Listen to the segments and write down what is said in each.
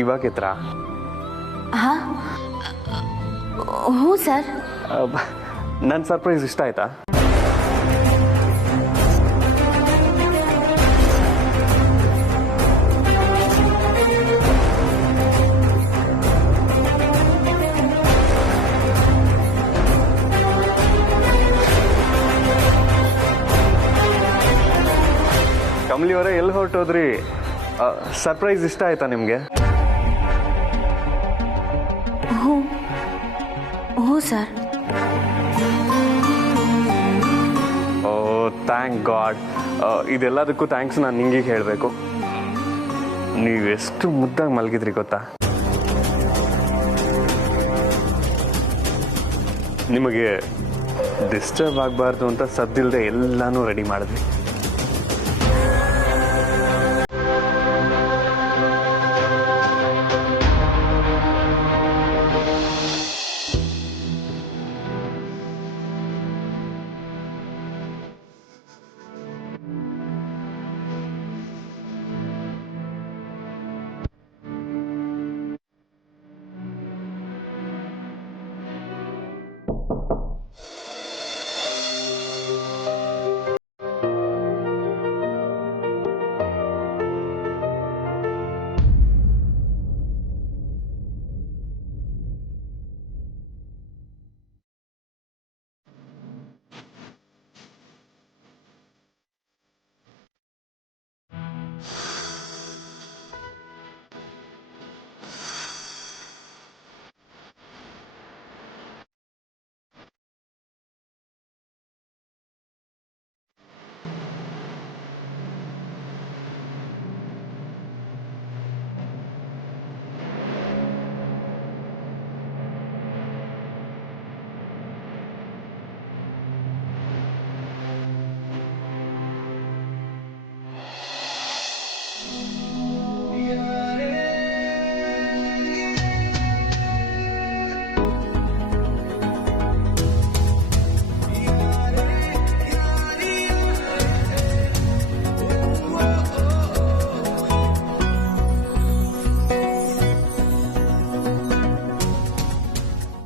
ಇವಾಗ ಎತ್ತರ? ಹಾಂ, ಹ್ಞೂ ಸರ್. ನನ್ನ ಸರ್ಪ್ರೈಸ್ ಇಷ್ಟ ಆಯ್ತಾ? ಕಮಲಿ ಅವರೇ, ಎಲ್ಲಿ ಹೊರಟೋದ್ರಿ? ಸರ್ಪ್ರೈಸ್ ಇಷ್ಟ ಆಯ್ತಾ ನಿಮಗೆ? ಹ್ಞೂ ಸರ್. ಓ ಥ್ಯಾಂಕ್ ಗಾಡ್. ಇದೆಲ್ಲದಕ್ಕೂ ಥ್ಯಾಂಕ್ಸ್ ನಾನು ನಿಂಗೆ ಹೇಳಬೇಕು. ನೀವೆಷ್ಟು ಮುದ್ದಾಗಿ ಮಲಗಿದ್ರಿ ಗೊತ್ತಾ? ನಿಮಗೆ ಡಿಸ್ಟರ್ಬ್ ಆಗಬಾರ್ದು ಅಂತ ಸದ್ದಿಲ್ಲದೆ ಎಲ್ಲನೂ ರೆಡಿ ಮಾಡಿದ್ವಿ.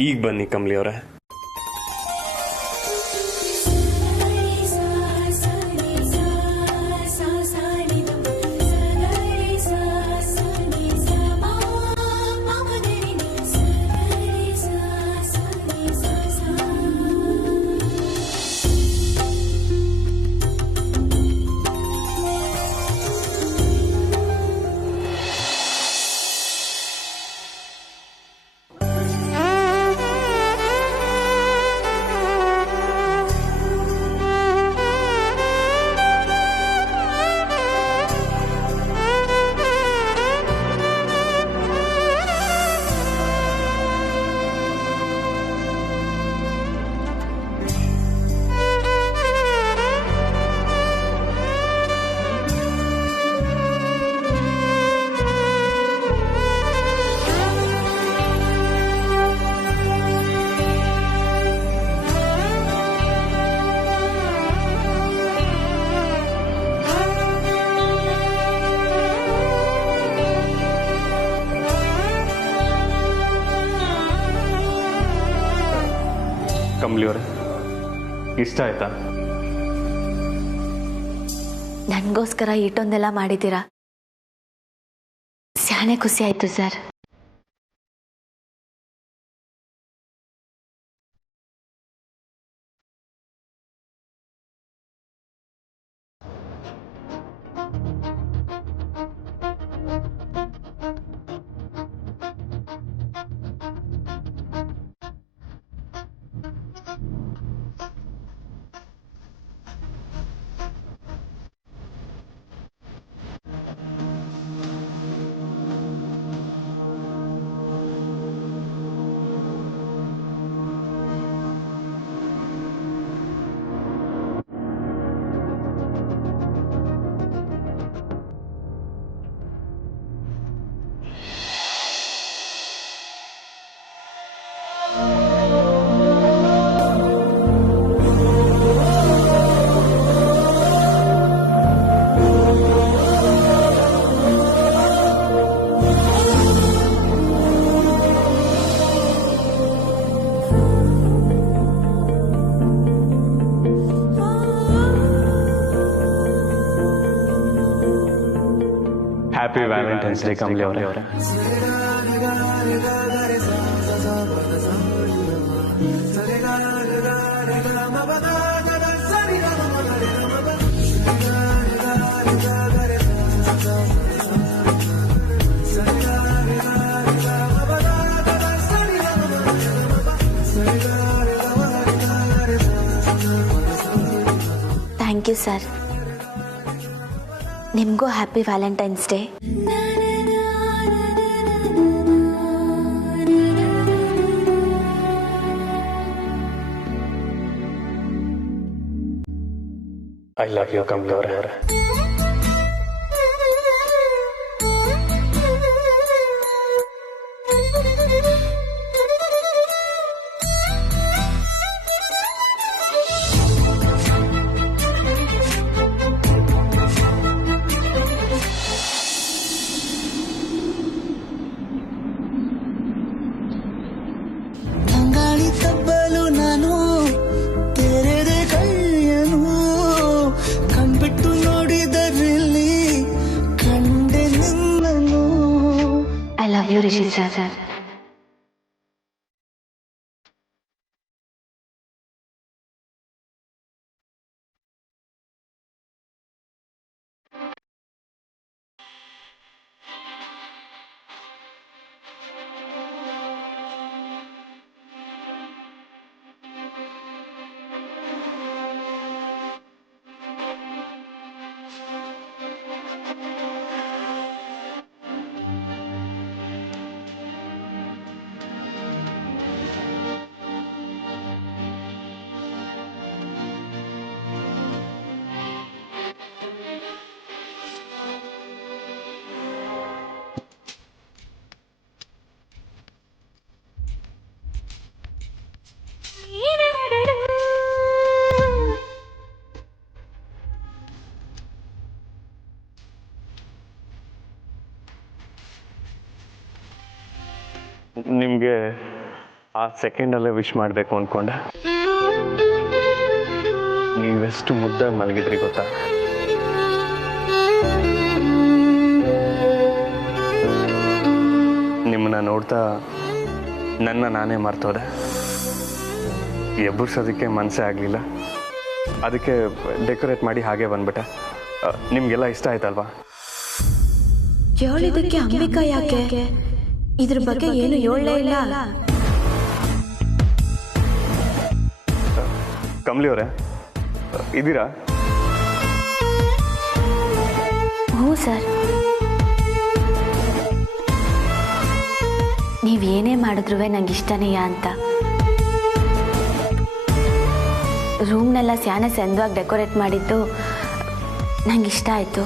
ಈಗ ಬನ್ನಿ ಕಮಲಿ ಅವರೇ. ಕಮಲಿ ಅವರೇ, ಇಷ್ಟ ಆಯ್ತಾ? ನನಗೋಸ್ಕರ ಇಷ್ಟೊಂದೆಲ್ಲ ಮಾಡಿದ್ದೀರಾ, ಸ್ಯಾನೆ ಖುಷಿ ಆಯ್ತು sir. Happy Valentine's day Kamali ಅವರೇ. Thank you sir. ನಿಮಗೂ happy Valentine's day. I love you Kamali ಅವರೇ. ತಬ್ಬಲು ನಾನು ತೆರೆದೆ ಕೈಯನು ಕಣ್ಬಿಟ್ಟು ನೋಡಿದರಲ್ಲಿ ಕಂಡೆ ನಿನ್ನನು. I love you Rishi sir. ನಿಮಗೆ ಆ ಸೆಕೆಂಡಲ್ಲೇ ವಿಶ್ ಮಾಡಬೇಕು ಅಂದ್ಕೊಂಡೆ. ನೀವೆಷ್ಟು ಮುದ್ದಾಗಿ ಮಲಗಿದ್ರಿ ಗೊತ್ತಾ? ನಿಮ್ಮನ್ನ ನೋಡ್ತಾ ನಾನೇ ಮರ್ತೋದೆ. ಎಬ್ಬರ್ಸೋದಕ್ಕೆ ಮನಸ್ಸೇ ಆಗಲಿಲ್ಲ. ಅದಕ್ಕೆ ಡೆಕೋರೇಟ್ ಮಾಡಿ ಹಾಗೆ ಬಂದ್ಬಿಟ್ಟೆ. ನಿಮಗೆಲ್ಲ ಇಷ್ಟ ಆಯ್ತಲ್ವಾ? ಹೇಳಿದಕ್ಕೆ ಅಂಬಿಕಾ ಯಾಕೆ ಇದ್ರ ಬಗ್ಗೆ ಏನು ಹೇಳಲೇ ಇಲ್ಲ? ಕಮಲಿ ಅವರೇ ಇದ್ದೀರಾ? ಹ್ಞೂ ಸರ್. ನೀವೇನೇ ಮಾಡಿದ್ರೂ ನಂಗೆ ಇಷ್ಟನೇಯ ಅಂತ. ರೂಮ್ನೆಲ್ಲ ಸ್ಯಾನೆ ಚಂದವಾಗಿ ಡೆಕೋರೇಟ್ ಮಾಡಿದ್ದು ನಂಗೆ ಇಷ್ಟ ಆಯಿತು.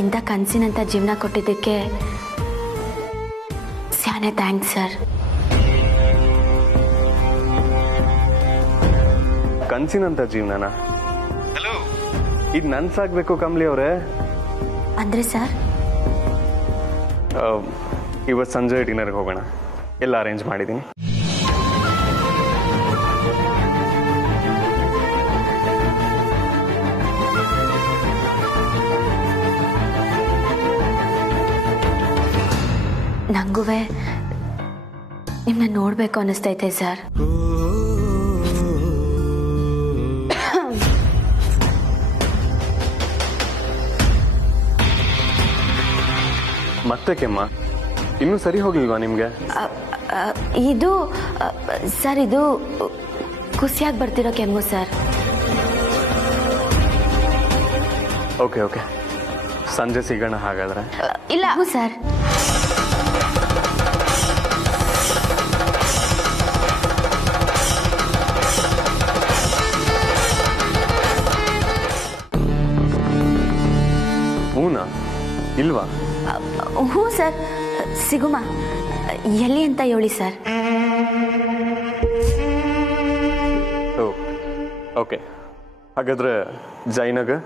ಇಂಥ ಕನಸಿನಂಥ ಜೀವನ ಕೊಟ್ಟಿದ್ದಕ್ಕೆ ಸ್ಯಾನೆ ಥ್ಯಾಂಕ್ಸ್ ಸರ್. ಕನಸಿನಂಥ ಜೀವನನ? ಹಲೋ, ಇದು ನನ್ಸಾಗಬೇಕು ಕಮಲಿ ಅವರೇ. ಅಂದರೆ ಸರ್? ಇವತ್ತು ಸಂಜೆ ಡಿನ್ನರ್ಗೆ ಹೋಗೋಣ. ಎಲ್ಲ ಅರೇಂಜ್ ಮಾಡಿದ್ದೀನಿ. ನಂಗೂ ನಿಮ್ಮನ್ನ ನೋಡಬೇಕು ಅನ್ನಿಸ್ತೈತೆ ಸರ್. ಮತ್ತೆ ಕೆಮ್ಮ ಇನ್ನೂ ಸರಿ ಹೋಗಿಲ್ವಾ ನಿಮಗೆ? ಇದು ಸರ್, ಇದು ಖುಷಿಯಾಗಿ ಬರ್ತಿರೋ ಕೆಮ್ಮು ಸರ್. ಓಕೆ ಓಕೆ, ಸಂಜೆ ಸಿಗೋಣ ಹಾಗಾದ್ರೆ. ಇಲ್ಲ. ಹ್ಞೂ ಸರ್. ಹೂನಾ ಇಲ್ವಾ? ಹ್ಞೂ ಸರ್, ಸಿಗುಮ. ಎಲ್ಲಿ ಅಂತ ಹೇಳಿ ಸರ್. ಓಕೆ, ಹಾಗಾದ್ರೆ ಜಯನಗರ್.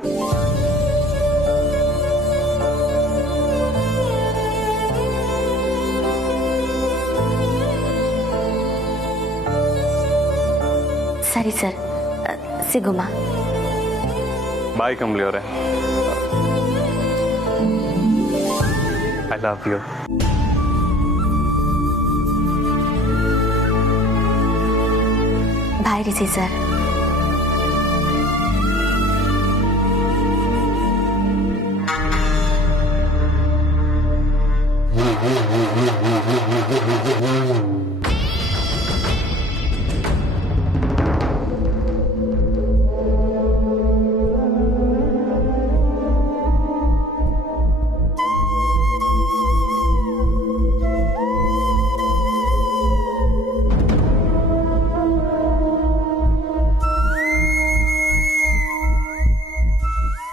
ಸರಿ ಸರ್, ಸಿಗುಮ. ಬಾಯ್ ಕಮಲಿ ಅವರೇ. I love you. Bye Rishi sir.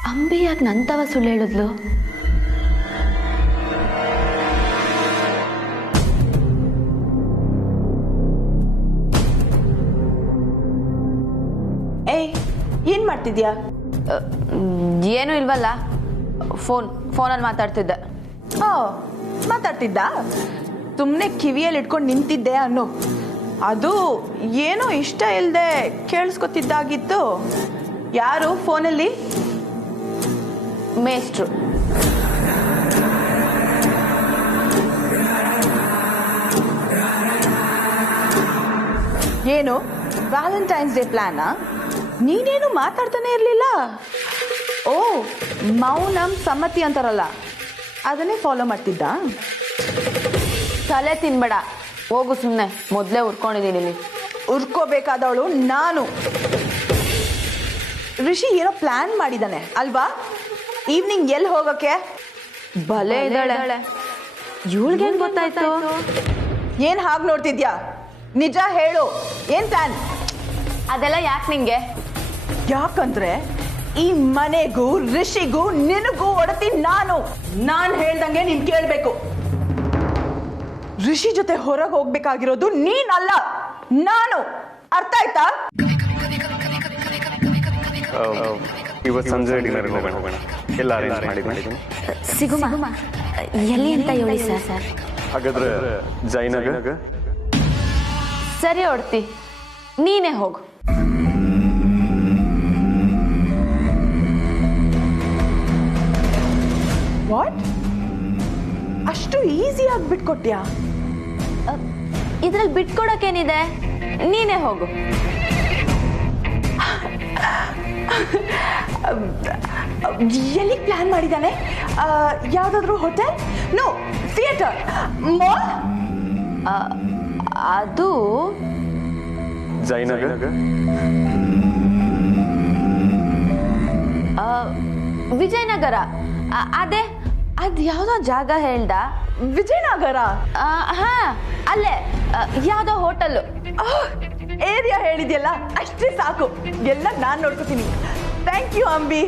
Ambi ಯಾಕೆ ನಂತವ ಸುಳ್ಳು ಹೇಳಿದ್ಲು? ಏಯ್, ಏನ್ ಮಾಡ್ತಿದ್ಯಾ? ಏನೂ ಇಲ್ವಲ್ಲ, ಫೋನಲ್ಲಿ ಮಾತಾಡ್ತಿದ್ದೆ. ಓ, ಮಾತಾಡ್ತಿದ್ದ? ಸುಮ್ಮನೆ ಕಿವಿಯಲ್ಲಿ ಇಟ್ಕೊಂಡು ನಿಂತಿದ್ದೆ ಅನ್ನೋ. ಅದು ಏನೋ ಇಷ್ಟ ಇಲ್ಲದೆ ಕೇಳಿಸ್ಕೊತಿದ್ದಾಗಿತ್ತು. ಯಾರು ಫೋನಲ್ಲಿ? ಮೇಷ್ಟ್ರು. ಏನು ವ್ಯಾಲೆಂಟೈನ್ಸ್ ಡೇ ಪ್ಲಾನಾ? ನೀನೇನು ಮಾತಾಡ್ತಾನೆ ಇರಲಿಲ್ಲ. ಓ, ಮೌನಂ ಸಮ್ಮತಿ ಅಂತಾರಲ್ಲ, ಅದನ್ನೇ ಫಾಲೋ ಮಾಡ್ತಿದ್ದ? ತಲೆ ತಿನ್ಬೇಡ, ಹೋಗು ಸುಮ್ಮನೆ. ಮೊದಲೇ ಉರ್ಕೊಂಡಿದ್ದೀನಿ ಇಲ್ಲಿ. ಉರ್ಕೋಬೇಕಾದವಳು ನಾನು. ರಿಷಿ ಏನೋ ಪ್ಲಾನ್ ಮಾಡಿದಾನೆ ಅಲ್ವಾ? ಈವ್ನಿಂಗ್ ಎಲ್ಲಿ ಹೋಗಕ್ಕೆ? ಭಲೇ ಇದ್ದಾಳೆ. ಇವಳಿಗೇನು ಗೊತ್ತಾಯ್ತು? ಏನ್ ಹಾಗೆ ನೋಡ್ತಿದ್ಯಾ? ನಿಜ ಹೇಳು, ಏನ್ ಪ್ಲಾನ್? ಅದೆಲ್ಲ ಯಾಕೆ ನಿಂಗೆ? ಯಾಕಂದ್ರೆ ಈ ಮನೆಗೂ ರಿಷಿಗೂ ನಿನಗೂ ಒಡತಿ ನಾನು. ನಾನ್ ಹೇಳ್ದಂಗೆ ನೀನ್ ಕೇಳ್ಬೇಕು. ರಿಷಿ ಜೊತೆ ಹೊರಗೆ ಹೋಗ್ಬೇಕಾಗಿರೋದು ನೀನಲ್ಲ, ನಾನು. ಅರ್ಥ ಆಯ್ತಾ? ಇವತ್ತು ಸಂಜೆ ಡಿನ್ನರ್ ಹೋಗೋಣ. ಎಲ್ಲ ಅರೇಂಜ್ ಮಾಡಿದ್ದೀನಿ. ಸಿಗುಮ ಎಲ್ಲಿ ಅಂತ ಹೇಳಿ ಸರ್. ಹಾಗಾದ್ರೆ ಜೈನಗ. ಸರಿ ಹೊಡ್ತಿ, ನೀನೇ ಹೋಗು. ವಾಟ್? ಅಷ್ಟು ಈಸಿಯಾಗಿ ಬಿಟ್ಕೊಟ್ಯಾ? ಇದ್ರಲ್ಲಿ ಬಿಟ್ಕೊಡಕ್ಕೇನಿದೆ, ನೀನೇ ಹೋಗು. ಎಲ್ಲಿ ಪ್ಲಾನ್ ಮಾಡಿದ್ದಾನೆ? ಯಾವ್ದಾದ್ರು ಹೋಟೆಲ್? No, theatre, mall? ಅದು ಜೈನಗ. ವಿಜಯನಗರ. ಅದೇ ಅದು ಯಾವುದೋ ಜಾಗ ಹೇಳ್ದ. ವಿಜಯನಗರ? ಹಾ, ಅಲ್ಲೇ ಯಾವುದೋ ಹೋಟೆಲ್. ಏರಿಯಾ ಹೇಳಿದ್ಯಲ್ಲ, ಅಷ್ಟೇ ಸಾಕು. ಎಲ್ಲ ನಾನ್ ನೋಡ್ಕೋತೀನಿ. Thank you Ambi.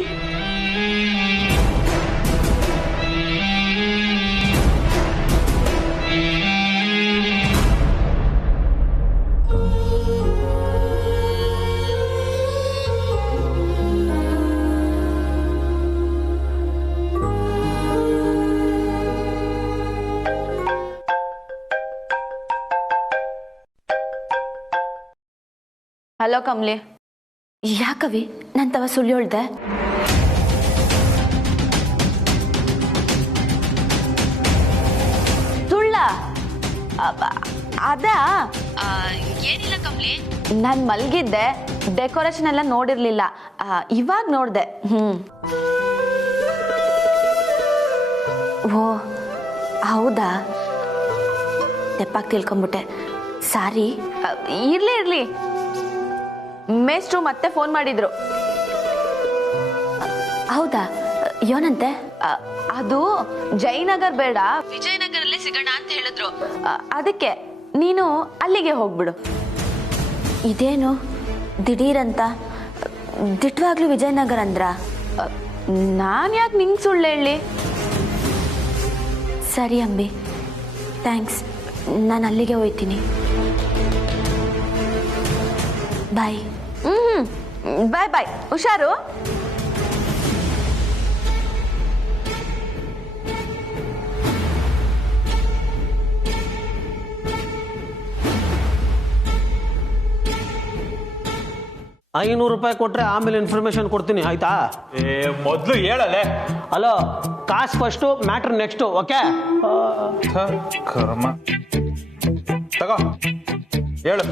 Hello Kamali. ಯಾಕವಿ ನಂತವ ಸುಳ್ಳು ಹೇಳ್ದೆ? ಸುಳ್ಳ? ಅದ ಏನಿಲ್ಲ ಕಮಲಿ, ನಾನು ಮಲ್ಗಿದ್ದೆ, ಡೆಕೋರೇಷನ್ ಎಲ್ಲ ನೋಡಿರ್ಲಿಲ್ಲ, ಇವಾಗ ನೋಡ್ದೆ. ಓ ಹೌದಾ, ತೆಪ್ಪಾಗಿ ತಿಳ್ಕೊಂಬಿಟ್ಟೆ, ಸಾರಿ. ಇರ್ಲಿ. ಮೇಷ್ಟ್ರು ಮತ್ತೆ ಫೋನ್ ಮಾಡಿದ್ರು. ಹೌದಾ, ಏನಂತೆ? ಅದು ಜಯನಗರ್ ಬೇಡ, ವಿಜಯನಗರಲ್ಲೇ ಸಿಗೋಣ ಅಂತ ಹೇಳಿದ್ರು. ಅದಕ್ಕೆ ನೀನು ಅಲ್ಲಿಗೆ ಹೋಗ್ಬಿಡು. ಇದೇನು ದಿಢೀರಂತ? ದಿಟ್ವಾಗ್ಲೂ ವಿಜಯನಗರ ಅಂದ್ರ? ನಾನು ಯಾಕೆ ನಿಂಗೆ ಸುಳ್ಳು ಹೇಳಿ? ಸರಿ ಅಂಬಿ, ಥ್ಯಾಂಕ್ಸ್. ನಾನು ಅಲ್ಲಿಗೆ ಹೋಯ್ತೀನಿ. ಬಾಯ್. ಬಾಯ್. ಹುಷಾರು. 500 ರೂಪಾಯಿ ಕೊಟ್ರೆ ಆಮೇಲೆ ಇನ್ಫಾರ್ಮೇಶನ್ ಕೊಡ್ತೀನಿ, ಆಯ್ತಾ? ಮೊದ್ಲು ಹೇಳಲೆ. ಹಲೋ, ಕಾಸು ಫಸ್ಟು, ಮ್ಯಾಟ್ರ್ ನೆಕ್ಸ್ಟು, ಓಕೆ? ಕರ್ಮ. ತಗೋ ಹೇಳು.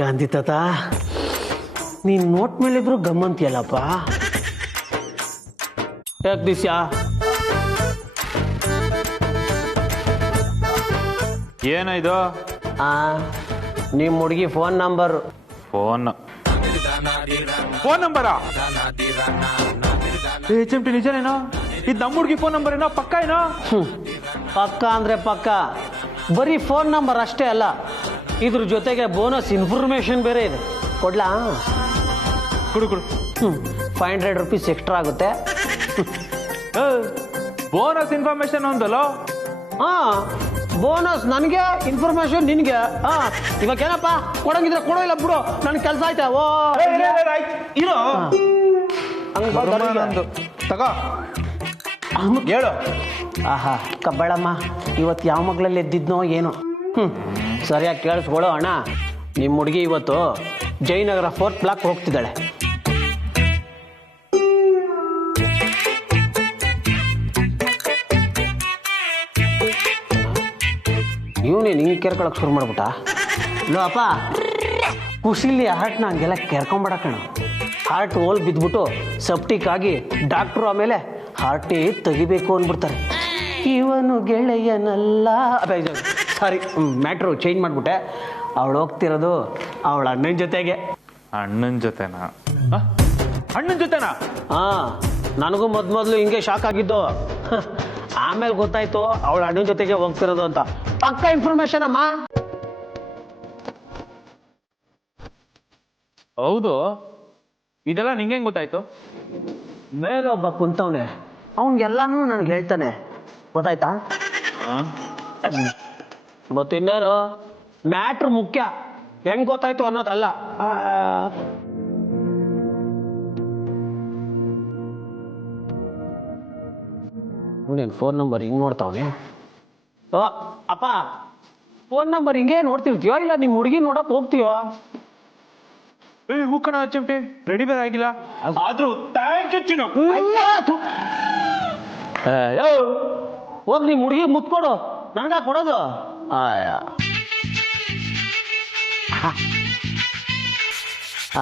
ಗಾಂಧಿ ತಾತ, ನೀನ್ ನೋಟ್ ಮೇಲಿದ್ರು ಗಮ್ಮಂತಿಯಲ್ಲಪ್ಪ. ಯಾಕೆ ದಿಸ್ಯಾ? ಏನೋ ಇದು? ನಿಮ್ಮ ಹುಡುಗಿ ಫೋನ್ ನಂಬರ್. ಫೋನ್ ನಂಬರಾ? HMT ನಿಜನೇನೋ? ಇದು ನಮ್ಮ ಹುಡುಗಿ ಫೋನ್ ನಂಬರ್ ಏನೋ? ಪಕ್ಕ ಏನೋ? ಪಕ್ಕ ಅಂದ್ರೆ ಪಕ್ಕ. ಬರೀ ಫೋನ್ ನಂಬರ್ ಅಷ್ಟೇ ಅಲ್ಲ, ಇದ್ರ ಜೊತೆಗೆ ಬೋನಸ್ ಇನ್ಫಾರ್ಮೇಶನ್ ಬೇರೆ ಇದೆ. ಕೊಡ್ಲಾ? ಕೊಡು. 500 ರೂಪೀಸ್ ಎಕ್ಸ್ಟ್ರಾ ಆಗುತ್ತೆ. ಬೋನಸ್ ಇನ್ಫಾರ್ಮೇಶನ್ ಒಂದಲ್ಲ? ಹಾ, ಬೋನಸ್ ನನಗೆ, ಇನ್ಫಾರ್ಮೇಶನ್ ನಿನ್ಗೆ. ಇವಾಗ ಏನಪ್ಪ, ಕೊಡಂಗಿದ್ರೆ ಕೊಡೋ, ಇಲ್ಲ ಬಿಡು, ನನ್ ಕೆಲಸ ಆಯ್ತಾ? ಓ ಇರೋ ತಗೋ ಹೇಳು. ಆಹಾ, ಕಬ್ಬಳಮ್ಮ ಇವತ್ತು ಯಾವ ಮಗಳಲ್ಲಿ ಎದ್ದಿದ್ನೋ ಏನೋ. ಸರಿಯಾಗಿ ಕೇಳಿಸ್ಕೊಳ್ಳೋ ಅಣ್ಣ, ನಿಮ್ಮ ಹುಡುಗಿ ಇವತ್ತು ಜಯನಗರ 4th ಬ್ಲಾಕ್ ಹೋಗ್ತಿದ್ದಾಳೆ. ಇವನೇನು ಹಿಂಗೆ ಕೇರ್ಕೊಳಕ್ ಶುರು ಮಾಡ್ಬಿಟ್ಟ? ಲೋ ಅಪ್ಪ, ಖುಷಿಲಿ ಹಾರ್ಟ್ನ ಹಂಗೆಲ್ಲ ಕೇರ್ಕೊಂಬೇಡ ಕಣ. ಹಾರ್ಟ್ ಹೋಲ್ ಬಿದ್ಬಿಟ್ಟು ಸೆಪ್ಟಿಕ್ ಆಗಿ ಡಾಕ್ಟ್ರು ಆಮೇಲೆ ಹಾರ್ಟೇ ತೆಗಿಬೇಕು ಅಂದ್ಬಿಡ್ತಾರೆ. ಇವನು ಗೆಳೆಯನಲ್ಲ. ಸಾರಿ, ಮ್ಯಾಟ್ರು ಚೇಂಜ್ ಮಾಡಿಬಿಟ್ಟೆ. ಅವಳು ಹೋಗ್ತಿರೋದು ಅವಳ ಅಣ್ಣನ ಜೊತೆಗೆ. ಅಣ್ಣನ ಜೊತೆನಾ? ಅಣ್ಣನ ಜೊತೆನಾ? ಹಾಂ, ನನಗೂ ಮೊದಲು ಹಿಂಗೆ ಶಾಕ್ ಆಗಿದ್ದು. ಆಮೇಲೆ ಗೊತ್ತಾಯ್ತು ಅವಳ ಅಣ್ಣನ ಜೊತೆಗೆ ಹೋಗ್ತಿರೋದು ಅಂತ. ಪಕ್ಕ ಇನ್ಫಾರ್ಮೇಶನ್ ಅಮ್ಮ. ಹೌದು, ಇದೆಲ್ಲ ನಿಂಗೆ ಹೆಂಗ್ ಗೊತ್ತಾಯ್ತು? ಮೇಲೊಬ್ಬ ಕುಂತವನೆ, ಅವನ್ಗೆಲ್ಲಾನು ನನಗೆ ಹೇಳ್ತಾನೆ, ಗೊತ್ತಾಯ್ತಾ? ಮತ್ತಿನ್ನೇನು, ಮ್ಯಾಟ್ರ್ ಮುಖ್ಯ, ಹೆಂಗ್ ಗೊತ್ತಾಯ್ತು ಅನ್ನೋದಲ್ಲ. ನೀನು ಫೋನ್ ನಂಬರ್ ಹಿಂಗೆ ನೋಡ್ತಾವನೆ. ಅಪ್ಪ, ಫೋನ್ ನಂಬರ್ ಹಿಂಗೆ ನೋಡ್ತಿರ್ತೀಯೋ ಇಲ್ಲ ನಿಮ್ಮ ಹುಡುಗಿ ನೋಡಕ್ ಹೋಗ್ತೀಯೋ? ಹೂಕಣ HMT ರೆಡಿ ಬೇರೆ ಆಗಿಲ್ಲ. ಆದ್ರೂ ಥ್ಯಾಂಕ್ ಯು ಚಿನ್ನು. ಹೋಗಿ ನಿಮ್ಮ ಹುಡುಗಿ ಮುತ್ಕೊಡು, ನನಗ ಕೊಡೋದು.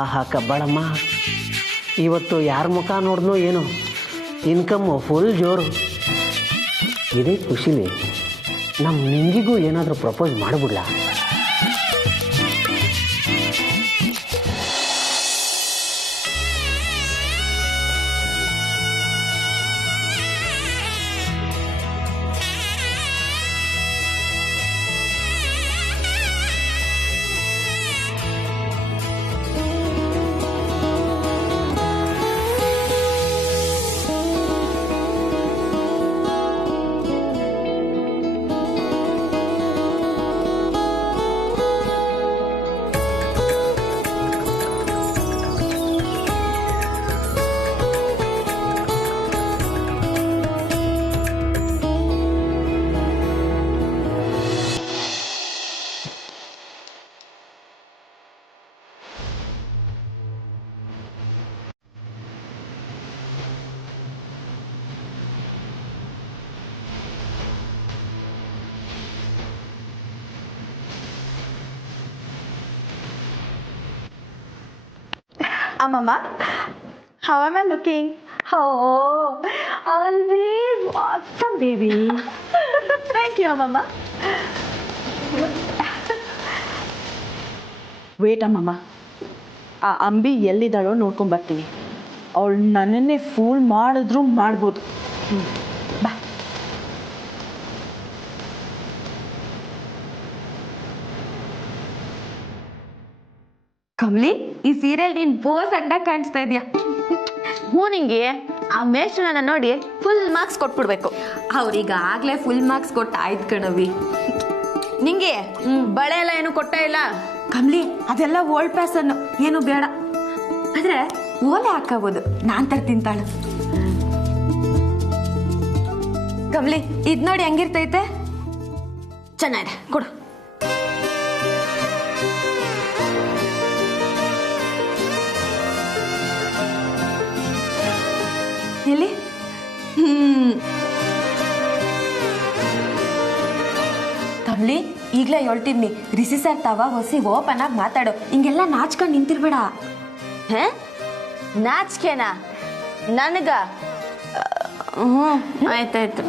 ಆಹಾ ಕಬ್ಬಳಮ್ಮ, ಇವತ್ತು ಯಾರ ಮುಖ ನೋಡಿದ್ನೋ ಏನು, ಇನ್ಕಮ್ಮು ಫುಲ್ ಜೋರು. ಇದೇ ಖುಷಿಲಿ ನಮ್ಮ ನಿಂಗಿಗೂ ಏನಾದರೂ propose ಮಾಡಿಬಿಡ್ಲಾ? Mama, how am I looking? Oh, always awesome, baby. Thank you, Mama. Wait ಅಮ್ಮಮ್ಮ, ಆ ಅಂಬಿ ಎಲ್ಲಿದ್ದಾಳೋ ನೋಡ್ಕೊಂಬರ್ತೀನಿ. ಅವಳು ನನ್ನನ್ನೇ ಫೂಲ್ ಮಾಡಿದ್ರು ಮಾಡ್ಬೋದು. ಬಾ. ಕಮಲಿ, ಈ ಸೀರಿಯಲ್ ನೀನ್ ಬೋಸ್ ಅಡ್ಡ ಕಾಣಿಸ್ತಾ ಇದೆಯಾ? ಹ್ಞೂ, ನಿಂಗೆ ಆ ಮೇಷ್ಟ್ರನ್ನ ನೋಡಿ ಫುಲ್ ಮಾರ್ಕ್ಸ್ ಕೊಟ್ಬಿಡ್ಬೇಕು. ಅವ್ರೀಗ ಆಗ್ಲೇ ಫುಲ್ ಮಾರ್ಕ್ಸ್ ಕೊಟ್ಟ ಆಯ್ತು ಕಣವಿ. ನಿಂಗೆ ಬಳೆ ಎಲ್ಲ ಏನು ಕೊಟ್ಟ ಇಲ್ಲ? ಕಮಲಿ, ಅದೆಲ್ಲ ಓಲ್ಡ್ ಪ್ಯಾಸನ್, ಏನು ಬೇಡ. ಆದ್ರೆ ಓಲೆ ಹಾಕಬಹುದು, ನಾನ್ ತರ್ತಿಂತಾಳು. ಕಮಲಿ, ಇದ್ ನೋಡಿ ಹೆಂಗಿರ್ತೈತೆ? ಚೆನ್ನಾಗಿದೆ, ಕೊಡು. ಎಲ್ಲಿ ಕಮ್ಲಿ ಈಗ್ಲೇ ಹೇಳ್ತಿದ್ನಿ ರಿಸಿ ಸರ್ ತಾವ ಹೊಸಿ ಓಪನ್ ಆಗಿ ಮಾತಾಡು ಹಿಂಗೆಲ್ಲ ನಾಚ್ಕೊಂಡು ನಿಂತಿರ್ಬೇಡ. ಹೇ ನಾಚಿಕೆನಾ ನನಗ? ಆಯ್ತಾಯ್ತು.